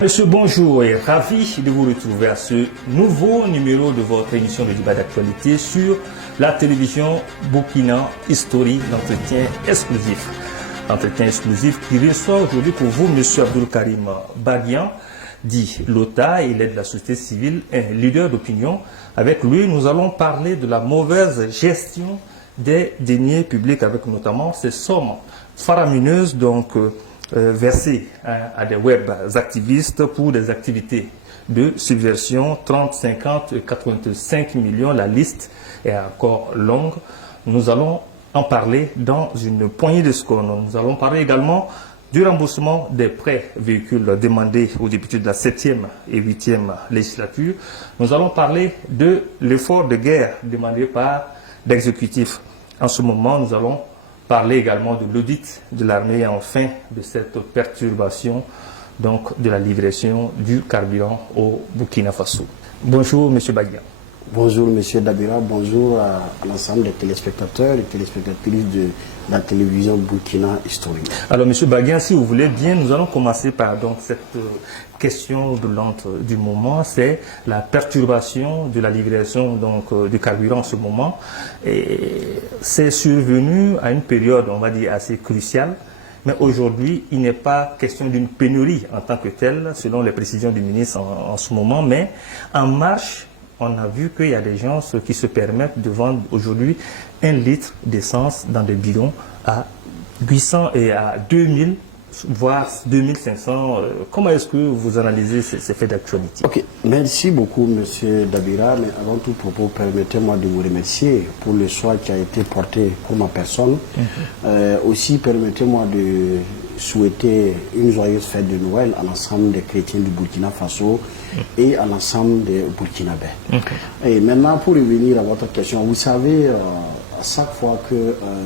Monsieur, bonjour et ravi de vous retrouver à ce nouveau numéro de votre émission de débat d'actualité sur la télévision Burkina History, l'entretien exclusif. L'entretien exclusif qui reçoit aujourd'hui pour vous Monsieur Abdul Karim Baguian, dit Lota, il est de la société civile, un leader d'opinion. Avec lui, nous allons parler de la mauvaise gestion des deniers publics, avec notamment ces sommes faramineuses versées à des web activistes pour des activités de subversion, 30, 50, 85 millions, la liste est encore longue. Nous allons en parler dans une poignée de secondes. Nous allons parler également du remboursement des prêts véhicules demandés aux députés de la 7e et 8e législature. Nous allons parler de l'effort de guerre demandé par l'exécutif. En ce moment, nous allons parler également de l'audit de l'armée et enfin de cette perturbation de la livraison du carburant au Burkina Faso. Bonjour M. Baguian. Bonjour M. Dabira, bonjour à l'ensemble des téléspectateurs et téléspectatrices de la télévision Burkina History. Alors M. Baguian, si vous voulez bien, nous allons commencer par cette question brûlante du moment, c'est la perturbation de la livraison du carburant en ce moment. C'est survenu à une période, on va dire, assez cruciale. Mais aujourd'hui, il n'est pas question d'une pénurie en tant que telle, selon les précisions du ministre en ce moment, mais en marche, on a vu qu'il y a des gens qui se permettent de vendre aujourd'hui 1 litre d'essence dans des bidons à 800 et à 2000, voire 2500. Comment est-ce que vous analysez ces faits d'actualité? Ok, merci beaucoup M. Dabira, mais avant tout propos, permettez-moi de vous remercier pour le choix qui a été porté pour ma personne. Aussi, permettez-moi de souhaiter une joyeuse fête de Noël à l'ensemble des chrétiens du Burkina Faso et à l'ensemble des Burkinabés. Et maintenant, pour revenir à votre question, vous savez, à chaque fois que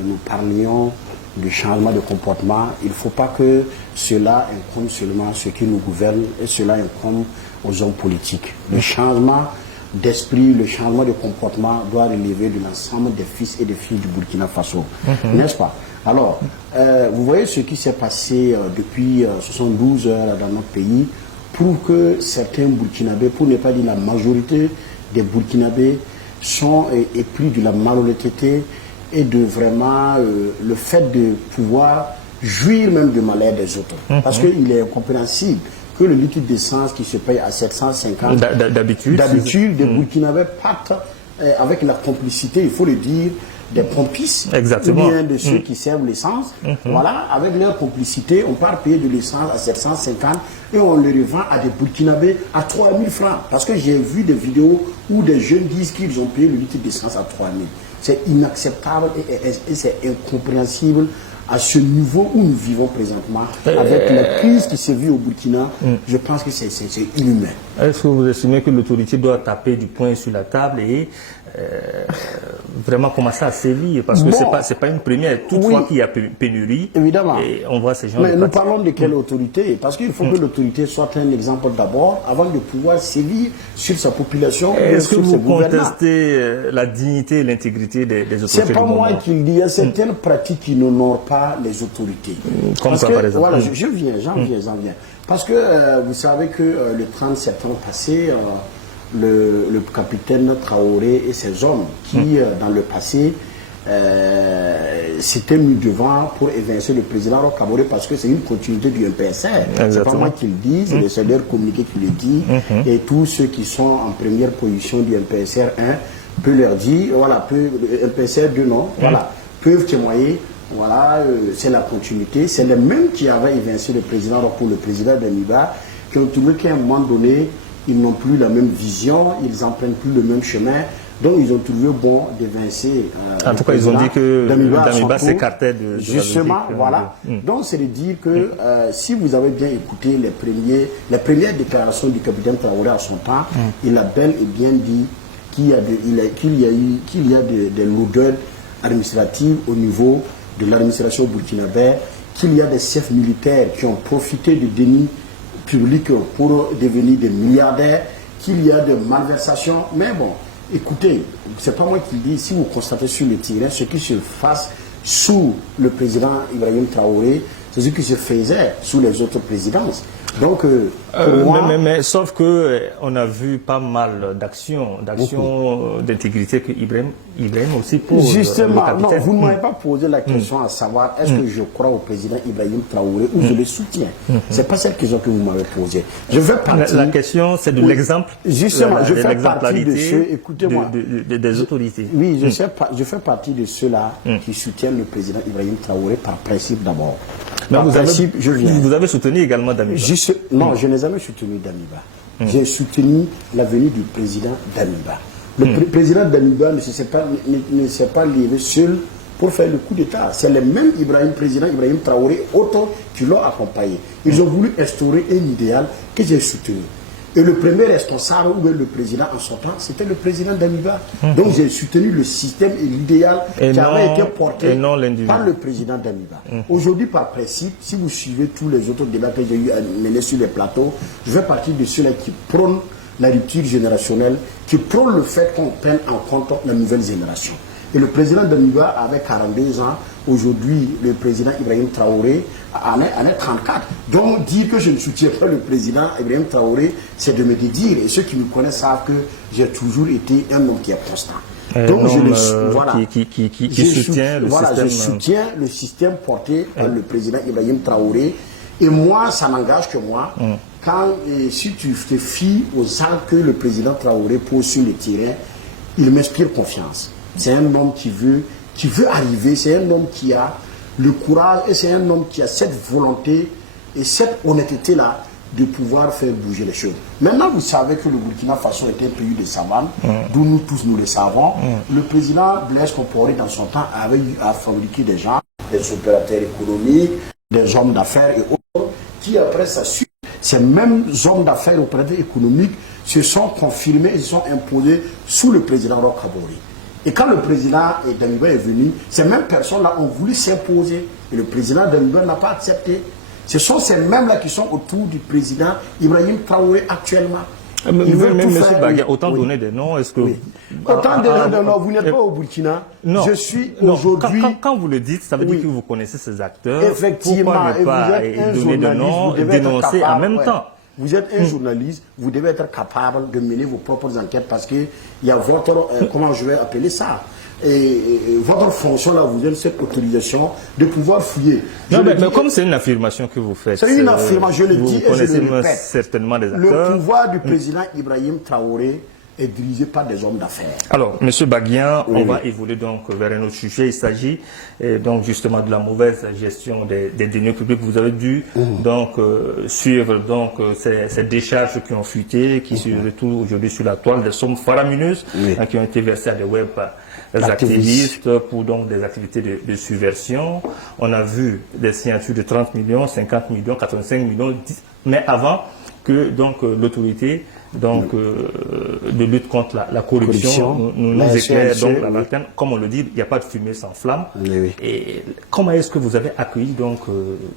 nous parlions du changement de comportement, il ne faut pas que cela incombe seulement ceux qui nous gouvernent et cela incombe aux hommes politiques. Le changement d'esprit, le changement de comportement doit relever de l'ensemble des fils et des filles du Burkina Faso. N'est-ce pas? Alors, vous voyez ce qui s'est passé depuis 72 heures dans notre pays prouve que certains Burkinabés, pour ne pas dire la majorité des Burkinabés, sont épris de la malhonnêteté et de vraiment le fait de pouvoir jouir même du malheur des autres. Parce qu'il est incompréhensible que le liquide d'essence qui se paye à 750 d'habitude, des Burkinabés partent avec la complicité, il faut le dire, des pompistes, ou bien de ceux qui servent l'essence. Voilà, avec leur complicité, on part payer de l'essence à 750 et on le revend à des Burkinabés à 3000 francs. Parce que j'ai vu des vidéos où des jeunes disent qu'ils ont payé le litre d'essence à 3000. C'est inacceptable et c'est incompréhensible à ce niveau où nous vivons présentement, avec la crise qui s'est vue au Burkina. Je pense que c'est inhumain. Est-ce que vous estimez que l'autorité doit taper du poing sur la table et vraiment commencer à sévir? Parce que c'est pas une première. Toutefois qu'il y a pénurie, évidemment. Et on voit ces gens... Mais nous parlons de quelle autorité? Parce qu'il faut que l'autorité soit un exemple d'abord, avant de pouvoir sévir sur sa population. Est-ce que vous contestez la dignité et l'intégrité des autorités? C'est pas moi qui le dis. Il y a certaines pratiques qui n'honorent pas les autorités. Comme ça, par exemple. Voilà, j'en viens. Parce que vous savez que le 30 septembre passé, le capitaine Traoré et ses hommes qui, dans le passé, s'étaient mis devant pour évincer le président Roch Kaboré, parce que c'est une continuité du MPSR. C'est pas moi qui le dis, c'est le secrétaire communiqué qui le dit. Et tous ceux qui sont en première position du MPSR 1 peuvent leur dire, voilà, le MPSR 2 non, voilà, peuvent témoigner. Voilà, c'est la continuité. C'est les mêmes qui avaient évincé le président pour le président Damiba, qui ont trouvé qu'à un moment donné, ils n'ont plus la même vision, ils n'empruntent plus le même chemin. Donc, ils ont trouvé bon d'évincer. En tout cas, ils ont dit que Damiba s'écartait de justement, voilà. Donc, c'est de dire que si vous avez bien écouté les premières déclarations du capitaine Traoré à son temps, il a bel et bien dit qu'il y a des lourdeurs administratives au niveau de l'administration burkinabé, qu'il y a des chefs militaires qui ont profité du déni public pour devenir des milliardaires, qu'il y a des malversations. Mais bon, écoutez, c'est pas moi qui le dis, si vous constatez sur le terrain ce qui se passe sous le président Ibrahim Traoré, c'est ce qui se faisait sous les autres présidences. Donc, pour moi... mais sauf que on a vu pas mal d'actions d'intégrité que Ibrahim aussi pose. Justement, non, vous ne m'avez pas posé la question à savoir est-ce que je crois au président Ibrahim Traoré ou je le soutiens. C'est pas cette question que vous m'avez posée. Je fais partie... La question, c'est de l'exemple. Justement, je fais partie de ceux, écoutez-moi, des autorités. Oui, je fais partie de ceux-là qui soutiennent le président Ibrahim Traoré par principe d'abord. Par principe, je viens. Vous avez soutenu également Damiba. Non, je n'ai jamais soutenu Damiba. J'ai soutenu la venue du président Damiba. Le président Damiba ne s'est pas levé seul pour faire le coup d'État. C'est le même président Ibrahim Traoré, autant qui l'ont accompagné. Ils ont voulu instaurer un idéal que j'ai soutenu. Et le premier responsable, ou le président en son temps, c'était le président Damiba. Donc j'ai soutenu le système et l'idéal qui avait été porté par le président Damiba. Aujourd'hui, par principe, si vous suivez tous les autres débats que j'ai eu à mener sur les plateaux, je fais partie de ceux-là qui prônent la rupture générationnelle, qui prônent le fait qu'on prenne en compte la nouvelle génération. Et le président Damiba avait 42 ans. Aujourd'hui, le président Ibrahim Traoré en est 34. Donc, dire que je ne soutiens pas le président Ibrahim Traoré, c'est de me dédire. Et ceux qui me connaissent savent que j'ai toujours été un homme qui est constant. Donc, je soutiens le système porté par le président Ibrahim Traoré. Et moi, ça n'engage que moi. Si tu te fies aux actes que le président Traoré pose sur le terrain, il m'inspire confiance. C'est un homme qui veut arriver, c'est un homme qui a le courage et c'est un homme qui a cette volonté et cette honnêteté-là de pouvoir faire bouger les choses. Maintenant, vous savez que le Burkina Faso est un pays de savane, d'où nous tous nous le savons. Le président Blaise Compaoré, dans son temps, avait fabriqué des gens, des opérateurs économiques, des hommes d'affaires et autres, qui après sa suite, ces mêmes hommes d'affaires et opérateurs économiques se sont confirmés et se sont imposés sous le président Roch Kabore. Et quand le président Damiba est venu, ces mêmes personnes-là ont voulu s'imposer. Et le président Damiba n'a pas accepté. Ce sont ces mêmes-là qui sont autour du président Ibrahim Traoré actuellement. Monsieur Baguia, autant donner des noms, est-ce que... Autant donner des noms, vous n'êtes pas au Burkina. Non. Je suis aujourd'hui... Quand vous le dites, ça veut dire que vous connaissez ces acteurs. Effectivement. Pourquoi ne pas donner des noms, dénoncer en même temps? Vous êtes un journaliste, vous devez être capable de mener vos propres enquêtes parce qu'il y a votre, comment je vais appeler ça, votre fonction là, vous avez cette autorisation de pouvoir fouiller. Mais comme c'est une affirmation que vous faites, c'est une affirmation, je le dis et je le répète. Certainement des acteurs. Le pouvoir du président Ibrahim Traoré est dirigé par des hommes d'affaires. Alors, M. Baguian, on va évoluer donc vers un autre sujet. Il s'agit donc justement de la mauvaise gestion des deniers publics. Vous avez dû donc suivre donc ces décharges qui ont fuité, qui se retrouvent aujourd'hui sur la toile, des sommes faramineuses qui ont été versées à des web activistes pour donc des activités de subversion. On a vu des signatures de 30 millions, 50 millions, 85 millions, mais avant que donc l'autorité de lutte contre la corruption nous éclaire donc la lanterne. Comme on le dit, il n'y a pas de fumée sans flamme. Et comment est-ce que vous avez accueilli donc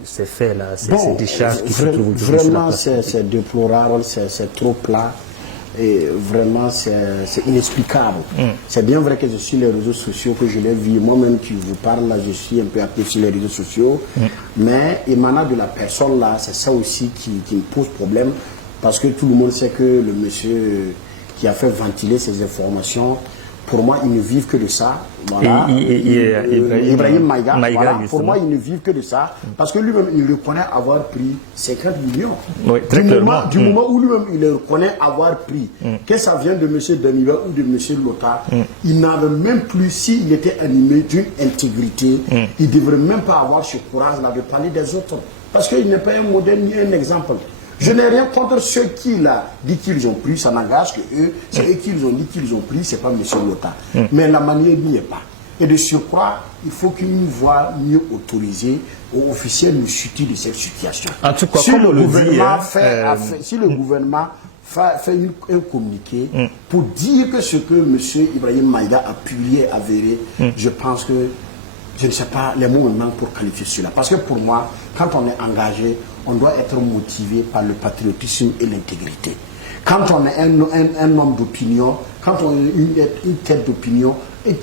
ces faits-là, ces décharges qui se trouvent aujourd'hui sur la place? Vraiment, c'est déplorable, c'est trop plat. Et vraiment, c'est inexplicable. C'est bien vrai que je suis les réseaux sociaux, que je l'ai vu. Moi-même qui vous parle, là, je suis un peu actif sur les réseaux sociaux. Mais émanant de la personne, là, c'est ça aussi qui me pose problème. Parce que tout le monde sait que le monsieur qui a fait ventiler ces informations, pour moi, ils ne vivent que de ça. Voilà. Ibrahim Maïga, voilà. Pour moi, ils ne vivent que de ça. Parce que lui-même, il reconnaît avoir pris 50 millions. Oui, très clairement. Du moment où lui-même, il reconnaît avoir pris, que ça vient de M. Damiba ou de M. Lota, il n'avait même plus, s'il était animé d'une intégrité, il ne devrait même pas avoir ce courage-là de parler des autres. Parce qu'il n'est pas un modèle ni un exemple. Je n'ai rien contre ceux qui là dit qu'ils ont pris, ça n'engage que eux. C'est eux qui ont dit qu'ils ont pris, c'est pas M. Lota. Mais la manière n'y est pas. Et de surcroît, il faut qu'une voix mieux autorisée aux officiels nous chutent de cette situation. En tout cas, si comme le on le gouvernement dit, si le gouvernement fait un communiqué pour dire que ce que M. Ibrahim Maïga a publié, avéré, je pense que je ne sais pas les mots maintenant pour qualifier cela. Parce que pour moi, quand on est engagé, on doit être motivé par le patriotisme et l'intégrité. Quand on est un homme d'opinion, quand on est une tête d'opinion et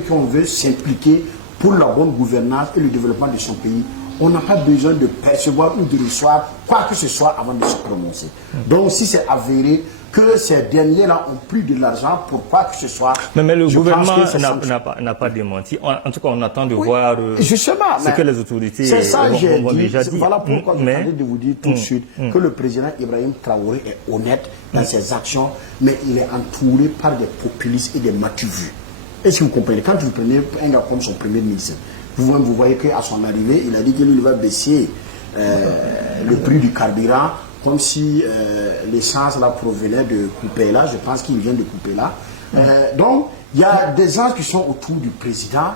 qu'on veut s'impliquer pour la bonne gouvernance et le développement de son pays, on n'a pas besoin de percevoir ou de recevoir quoi que ce soit avant de se prononcer. Donc si c'est avéré que ces derniers-là ont pris de l'argent pour quoi que ce soit. Mais le gouvernement n'a pas démenti. En tout cas, on attend de voir ce que les autorités vont déjà dire. Voilà pourquoi je train de vous dire tout de suite que le président Ibrahim Traoré est honnête dans ses actions, mais il est entouré par des populistes et des matuvus. Est-ce que vous comprenez? Quand vous prenez un gars comme son premier ministre, vous voyez qu'à son arrivée, il a dit qu'il va baisser le prix du carburant, comme si l'essence là provenait de Coupéla. Je pense qu'il vient de Coupéla. Donc, il y a des gens qui sont autour du président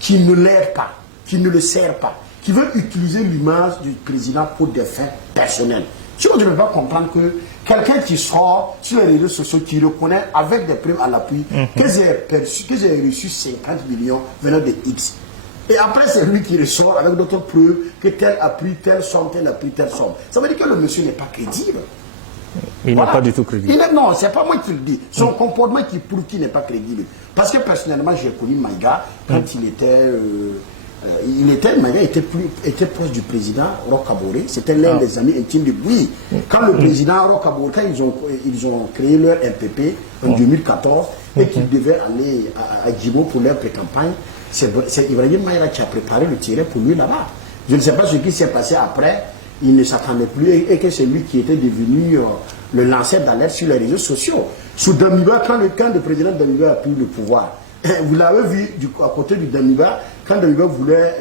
qui ne l'aident pas, qui ne le servent pas, qui veulent utiliser l'image du président pour des fins personnelles. Si on ne peut pas comprendre que quelqu'un qui sort sur les réseaux sociaux, qui reconnaît avec des preuves à l'appui que j'ai reçu 50 millions venant de X. Et après, c'est lui qui ressort avec d'autres preuves que tel a pris telle somme, tel a pris telle somme. Ça veut dire que le monsieur n'est pas crédible. Il n'est pas du tout crédible. Non, c'est pas moi qui le dis. Son comportement qui prouve qu'il n'est pas crédible. Parce que personnellement, j'ai connu Maïga quand Maïga était proche du président Roch Kaboré. C'était l'un des amis intimes de Bouy. Quand le président Roch Kaboré, quand ils ont créé leur MPP en 2014 et qu'ils devaient aller à Djibo pour leur pré-campagne, c'est Ibrahim Maïga qui a préparé le terrain pour lui là-bas. Je ne sais pas ce qui s'est passé après. Il ne s'attendait plus et que c'est lui qui était devenu le lanceur d'alerte sur les réseaux sociaux. Sous Damiba, quand le président Damiba a pris le pouvoir, vous l'avez vu à côté du Damiba, quand Damiba voulait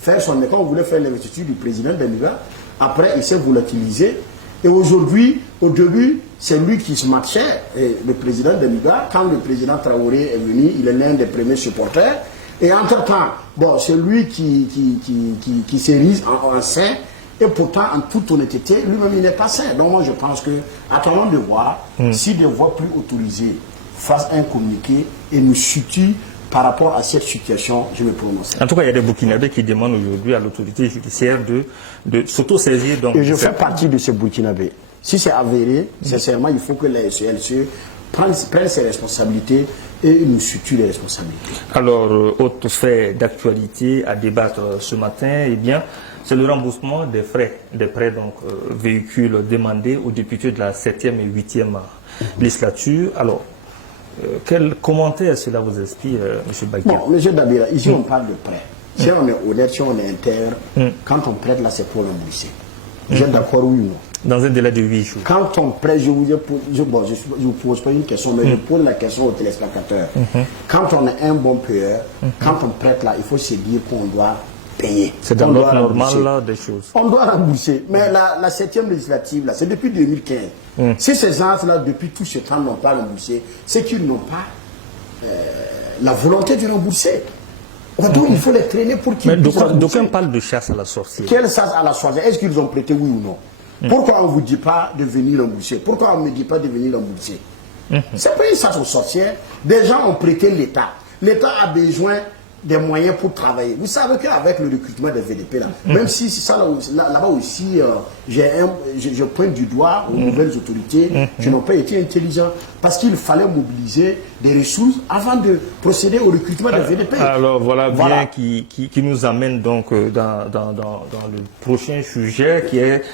faire son école, voulait faire l'investiture du président Damiba, après il s'est volatilisé. Et aujourd'hui, au début, c'est lui qui se matchait, le président Damiba. Quand le président Traoré est venu, il est l'un des premiers supporters. Et entre-temps, bon, c'est lui qui s'érige en saint. Et pourtant, en toute honnêteté, lui-même, il n'est pas sain. Donc moi, je pense que, attendons de voir si des voix plus autorisées fassent un communiqué et nous situent par rapport à cette situation, je me prononce. En tout cas, il y a des Burkinabés qui demandent aujourd'hui à l'autorité judiciaire de s'auto-saisir. Et je fais partie de ces Burkinabés. Si c'est avéré, sincèrement, il faut que la SELCE prenne ses responsabilités et nous situe les responsabilités. Alors, autre fait d'actualité à débattre ce matin, eh bien, c'est le remboursement des frais, des prêts donc, véhicules demandés aux députés de la 7e et 8e législature. Alors, quel commentaire cela vous inspire, M. Bakia? Bon, M. Dabira, ici on parle de prêt. Si on est honnête, si on est intègre, quand on prête là, c'est pour rembourser. Vous êtes d'accord, oui ou non? Dans un délai de 8 jours. Quand on prête, je vous pose pas une question, mais je pose la question aux téléspectateurs. Quand on est un bon payeur, quand on prête là, il faut se dire qu'on doit payer. C'est dans l'ordre normal là, des choses. On doit rembourser. Mais la 7e législative, là, c'est depuis 2015. Si ces gens-là, depuis tout ce temps, n'ont pas remboursé, c'est qu'ils n'ont pas la volonté de rembourser. Donc il faut les traîner pour qu'ils puissent rembourser. Mais d'aucuns parlent de chasse à la sorcière. Quelle chasse à la sorcière? Est-ce qu'ils ont prêté, oui ou non? Pourquoi on ne vous dit pas de venir rembourser? Pourquoi on ne me dit pas de venir rembourser? C'est pas une chasse aux sorcières. Des gens ont prêté l'État. L'État a besoin des moyens pour travailler. Vous savez qu'avec le recrutement des VDP, là, même si ça là-bas aussi, je pointe du doigt aux nouvelles autorités qui n'ont pas été intelligents, parce qu'il fallait mobiliser des ressources avant de procéder au recrutement des VDP. Alors voilà bien qui nous amène donc dans le prochain sujet qui est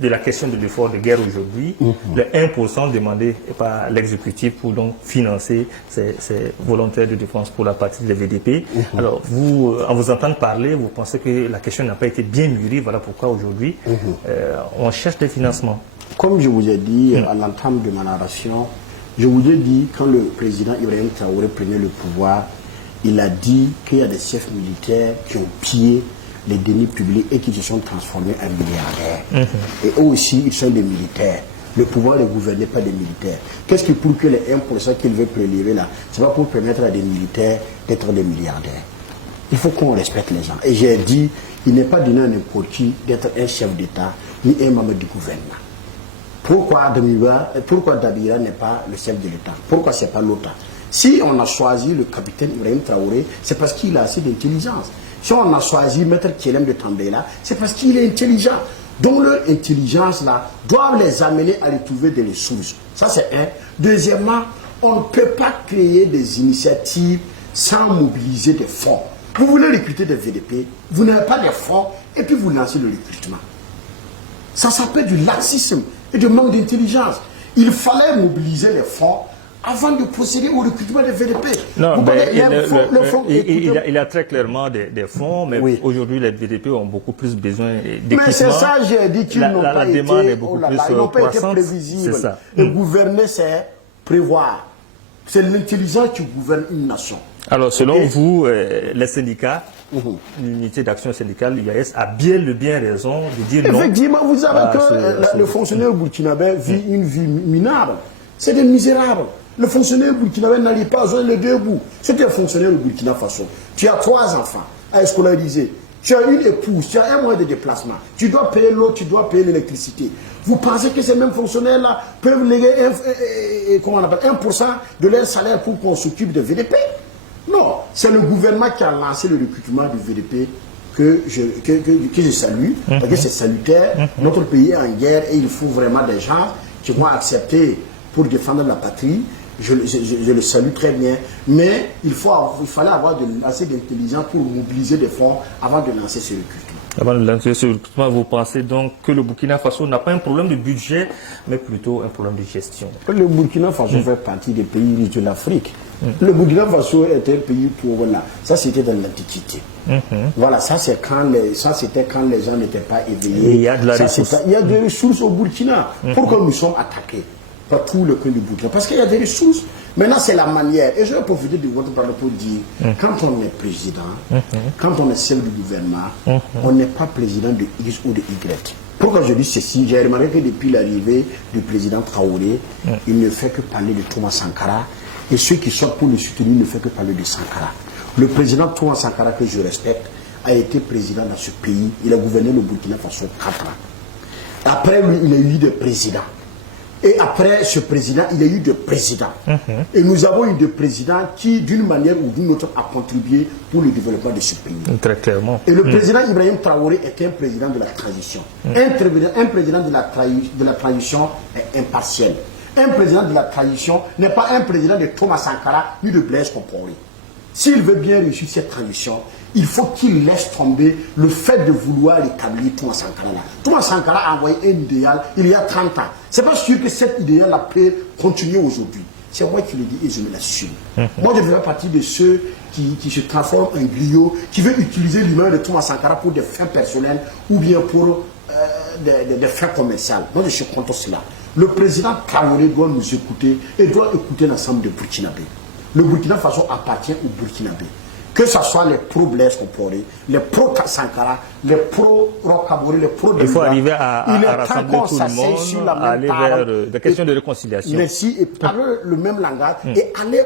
de la question de l'effort de guerre aujourd'hui, le 1% demandé par l'exécutif pour donc financer ces volontaires de défense pour la partie des VDP. Alors vous, en vous entendant parler, vous pensez que la question n'a pas été bien mûrie, voilà pourquoi aujourd'hui on cherche des financements. Comme je vous ai dit à l'entame de ma narration, je vous ai dit quand le président Ibrahim Traoré prenait le pouvoir, il a dit qu'il y a des chefs militaires qui ont pillé les deniers publics et qui se sont transformés en milliardaires. Et eux aussi, ils sont des militaires. Le pouvoir ne gouverne pas des militaires. Qu'est-ce qui prouve que les 1% qu'il veut prélever là, c'est pas pour permettre à des militaires d'être des milliardaires. Il faut qu'on respecte les gens. Et j'ai dit, il n'est pas donné à n'importe qui d'être un chef d'État ni un membre du gouvernement. Pourquoi Dabira n'est pas le chef de l'État? Pourquoi c'est pas l'OTAN? Si on a choisi le capitaine Ibrahim Traoré, c'est parce qu'il a assez d'intelligence. Si on a choisi Maître Kélem de Tambela, c'est parce qu'il est intelligent. Donc leur intelligence là doit les amener à retrouver des ressources. Ça c'est un. Deuxièmement, on ne peut pas créer des initiatives sans mobiliser des fonds. Vous voulez recruter des VDP, vous n'avez pas les fonds, et puis vous lancez le recrutement. Ça s'appelle du laxisme et du manque d'intelligence. Il fallait mobiliser les fonds avant de procéder au recrutement des VDP. Non, mais il a très clairement des fonds, mais oui. Aujourd'hui, les VDP ont beaucoup plus besoin d'équipement. Mais c'est ça, j'ai dit qu'ils n'ont pas été, prévisibles. Et gouverner, c'est prévoir. C'est l'intelligence qui gouverne une nation. Alors, selon vous, les syndicats, l'unité d'action syndicale, l'UAS, a bien raison de dire non. Effectivement, vous savez que le fonctionnaire burkinabé vit une vie minable. C'est des misérables. Le fonctionnaire burkinabé n'arrive pas à joindre les deux bouts. C'est un fonctionnaire au Burkina Faso. Tu as 3 enfants à scolariser. Tu as une épouse, tu as un mois de déplacement. Tu dois payer l'eau, tu dois payer l'électricité. Vous pensez que ces mêmes fonctionnaires-là peuvent léguer 1% de leur salaire pour qu'on s'occupe de VDP? Non, c'est le gouvernement qui a lancé le recrutement du VDP que je salue, parce que c'est salutaire. Notre pays est en guerre et il faut vraiment des gens qui vont accepter pour défendre la patrie. Je le salue très bien, mais il fallait avoir assez d'intelligence pour mobiliser des fonds avant de lancer ce recrutement. Avant de lancer ce recrutement, vous pensez donc que le Burkina Faso n'a pas un problème de budget, mais plutôt un problème de gestion? Le Burkina Faso fait partie des pays riches de l'Afrique. Le Burkina Faso est un pays pauvre là. Ça, c'était dans l'Antiquité. Voilà, ça c'était quand les gens n'étaient pas éveillés. Et il y a de la ressource. Il y a des ressources au Burkina. Pourquoi nous sommes attaqués par tout le coin du Burkina? Parce qu'il y a des ressources. Maintenant, c'est la manière. Et je vais profiter de votre parole pour dire, quand on est président, quand on est chef du gouvernement, on n'est pas président de X ou de Y. Pourquoi je dis ceci? J'ai remarqué que depuis l'arrivée du président Traoré, il ne fait que parler de Thomas Sankara. Et ceux qui sortent pour le soutenir ne font que parler de Sankara. Le président Thomas Sankara, que je respecte, a été président dans ce pays. Il a gouverné le Burkina Faso 4 ans. Après lui, il a eu des présidents. Et après ce président, il y a eu des présidents. Et nous avons eu des présidents qui, d'une manière ou d'une autre, ont contribué pour le développement de ce pays. Très clairement. Et le président Ibrahim Traoré est un président de la transition. Un président de la transition est impartiel. Un président de la transition n'est pas un président de Thomas Sankara ni de Blaise Compaoré. S'il veut bien réussir cette transition, il faut qu'il laisse tomber le fait de vouloir établir Thomas Sankara là. Thomas Sankara a envoyé un idéal il y a 30 ans. C'est pas sûr que cet idéal peut continuer aujourd'hui. C'est moi qui le dis et je me l'assume. Moi, je fais partie de ceux qui se transforment en griot, qui veulent utiliser l'humain de Thomas Sankara pour des fins personnelles ou bien pour des fins commerciales. Moi, je suis contre cela. Le président Traoré doit nous écouter et doit écouter l'ensemble des Burkinabés. Le Burkina Faso appartient aux Burkinabés. Que ce soit les pro-Blaise Compaoré, les pro-Sankara, les pro-Roch-Kaboré, les pro-Demba. Il faut arriver à rassembler tout le monde, à aller vers des questions de réconciliation. Merci, et parler le même langage et aller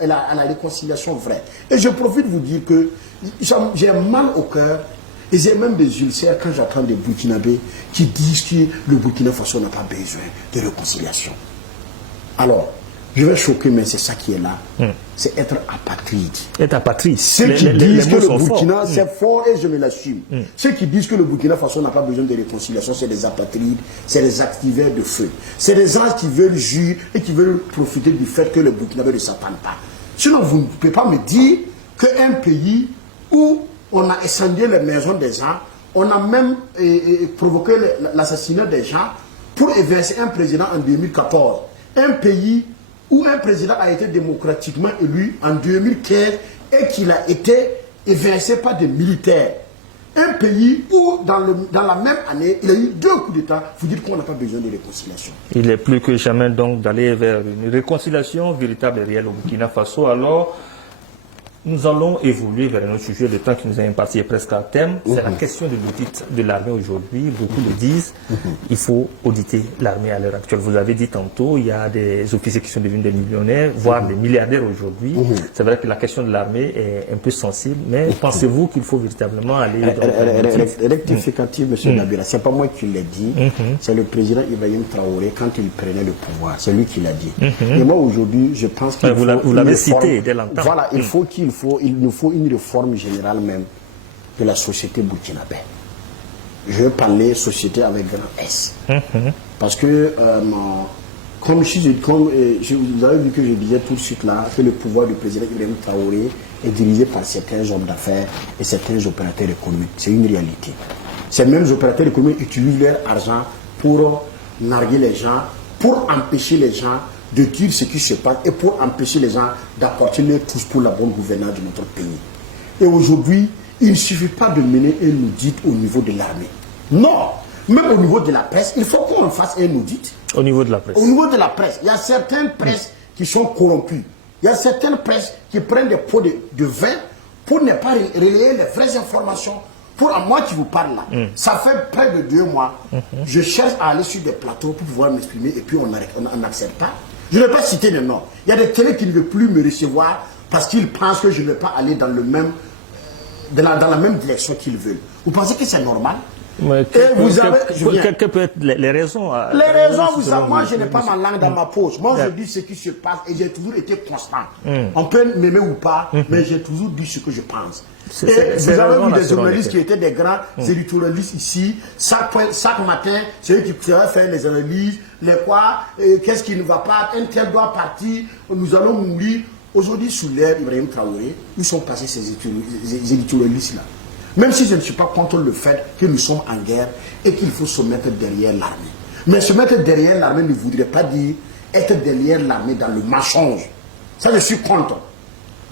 à la réconciliation vraie. Et je profite de vous dire que j'ai mal au cœur et j'ai même des ulcères quand j'entends des Burkinabés qui disent que le Burkina Faso n'a pas besoin de réconciliation. Alors, je vais choquer, mais c'est ça qui est là. C'est être apatride. Être apatride. Ceux qui disent que le Burkina, c'est fort et je me l'assume. Ceux qui disent que le Burkina Faso n'a pas besoin de réconciliation, c'est des apatrides, c'est des activaires de feu. C'est des gens qui veulent juger et qui veulent profiter du fait que le Burkinabé ne s'attend pas. Sinon, vous ne pouvez pas me dire qu'un pays où on a incendié les maisons des gens, on a même provoqué l'assassinat des gens pour évincer un président en 2014. Un pays où un président a été démocratiquement élu en 2015 et qu'il a été évincé par des militaires. Un pays où, dans la même année, il y a eu 2 coups d'État. Vous dites qu'on n'a pas besoin de réconciliation. Il est plus que jamais donc d'aller vers une réconciliation véritable et réelle au Burkina Faso. Alors, nous allons évoluer vers un autre sujet. Le temps qui nous est imparti est presque à terme. C'est la question de l'audit de l'armée aujourd'hui. Beaucoup le disent. Il faut auditer l'armée à l'heure actuelle. Vous avez dit tantôt, il y a des officiers qui sont devenus des millionnaires, voire des milliardaires aujourd'hui. C'est vrai que la question de l'armée est un peu sensible, mais pensez-vous qu'il faut véritablement aller dans rectificatif, M. Nabila, c'est pas moi qui l'ai dit, c'est le président Ibrahim Traoré quand il prenait le pouvoir. C'est lui qui l'a dit. Et moi aujourd'hui, je pense qu'il faut... Vous l'avez cité dès longtemps. Voilà, il nous faut une réforme générale même de la société burkinabé. Je vais parler société avec grand S. Parce que, vous avez vu que je disais tout de suite là, que le pouvoir du président Ibrahim Traoré est dirigé par certains hommes d'affaires et certains opérateurs économiques. C'est une réalité. Ces mêmes opérateurs économiques utilisent leur argent pour narguer les gens, pour empêcher les gens de dire ce qui se passe et pour empêcher les gens d'apporter leur touche pour la bonne gouvernance de notre pays. Et aujourd'hui, il ne suffit pas de mener un audit au niveau de l'armée. Non, même au niveau de la presse, il faut qu'on fasse un audit. Au niveau de la presse. Au niveau de la presse, il y a certaines presses qui sont corrompues. Il y a certaines presses qui prennent des pots de vin pour ne pas relayer les vraies informations. Pour moi qui vous parle là, ça fait près de 2 mois. Je cherche à aller sur des plateaux pour pouvoir m'exprimer et puis on n'accepte pas. Je ne vais pas citer les noms. Il y a des télés qui ne veulent plus me recevoir parce qu'ils pensent que je ne vais pas aller dans dans la même direction qu'ils veulent. Vous pensez que c'est normal? Quelles peuvent être les raisons? Les raisons, vous savez, moi je n'ai pas ma langue dans ma poche. Moi je dis ce qui se passe et j'ai toujours été constant. On peut m'aimer ou pas, mais j'ai toujours dit ce que je pense. Et vous avez vu des journalistes qui étaient des grands éditorialistes ici. Chaque matin, c'est eux qui pouvaient faire les analyses, les quoi, qu'est-ce qui ne va pas, un tel doit partir, nous allons mourir. Aujourd'hui, sous l'ère Ibrahim Traoré, ils sont passés ces éditorialistes-là. Même si je ne suis pas contre le fait que nous sommes en guerre et qu'il faut se mettre derrière l'armée. Mais se mettre derrière l'armée ne voudrait pas dire être derrière l'armée dans le mensonge. Ça, je suis contre.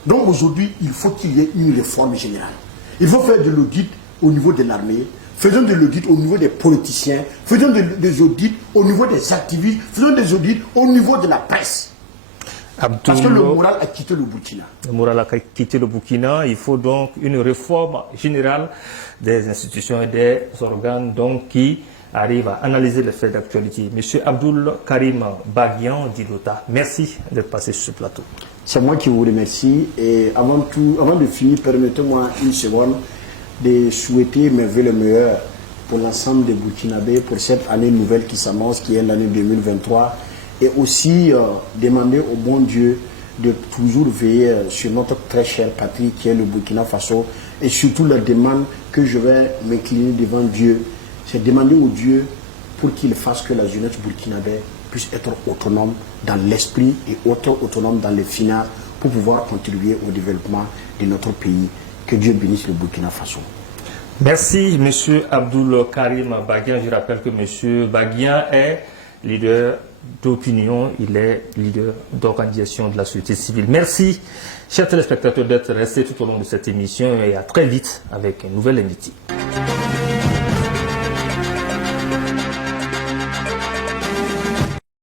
Donc aujourd'hui, il faut qu'il y ait une réforme générale. Il faut faire de l'audit au niveau de l'armée, faisons de l'audit au niveau des politiciens, faisons des audits au niveau des activistes, faisons des audits au niveau de la presse. Parce que le moral a quitté le Burkina. Le moral a quitté le Burkina. Il faut donc une réforme générale des institutions et des organes donc, qui arrivent à analyser les faits d'actualité. Monsieur Abdoul Karim Baguian d'Ilota, merci d'être passé sur ce plateau. C'est moi qui vous remercie. Et avant de finir, permettez-moi une seconde de souhaiter mes vœux le meilleur pour l'ensemble des Burkinabés pour cette année nouvelle qui s'annonce, qui est l'année 2023. Et aussi demander au bon Dieu de toujours veiller sur notre très chère patrie qui est le Burkina Faso. Et surtout la demande que je vais m'incliner devant Dieu, c'est demander au Dieu pour qu'il fasse que la jeunesse burkinabé puisse être autonome dans l'esprit et autonome dans les finances pour pouvoir contribuer au développement de notre pays. Que Dieu bénisse le Burkina Faso. Merci, Monsieur Abdoul Karim Baguian. Je rappelle que Monsieur Baguian est leader d'opinion, il est leader d'organisation de la société civile. Merci, chers téléspectateurs, d'être restés tout au long de cette émission et à très vite avec un nouvel invité.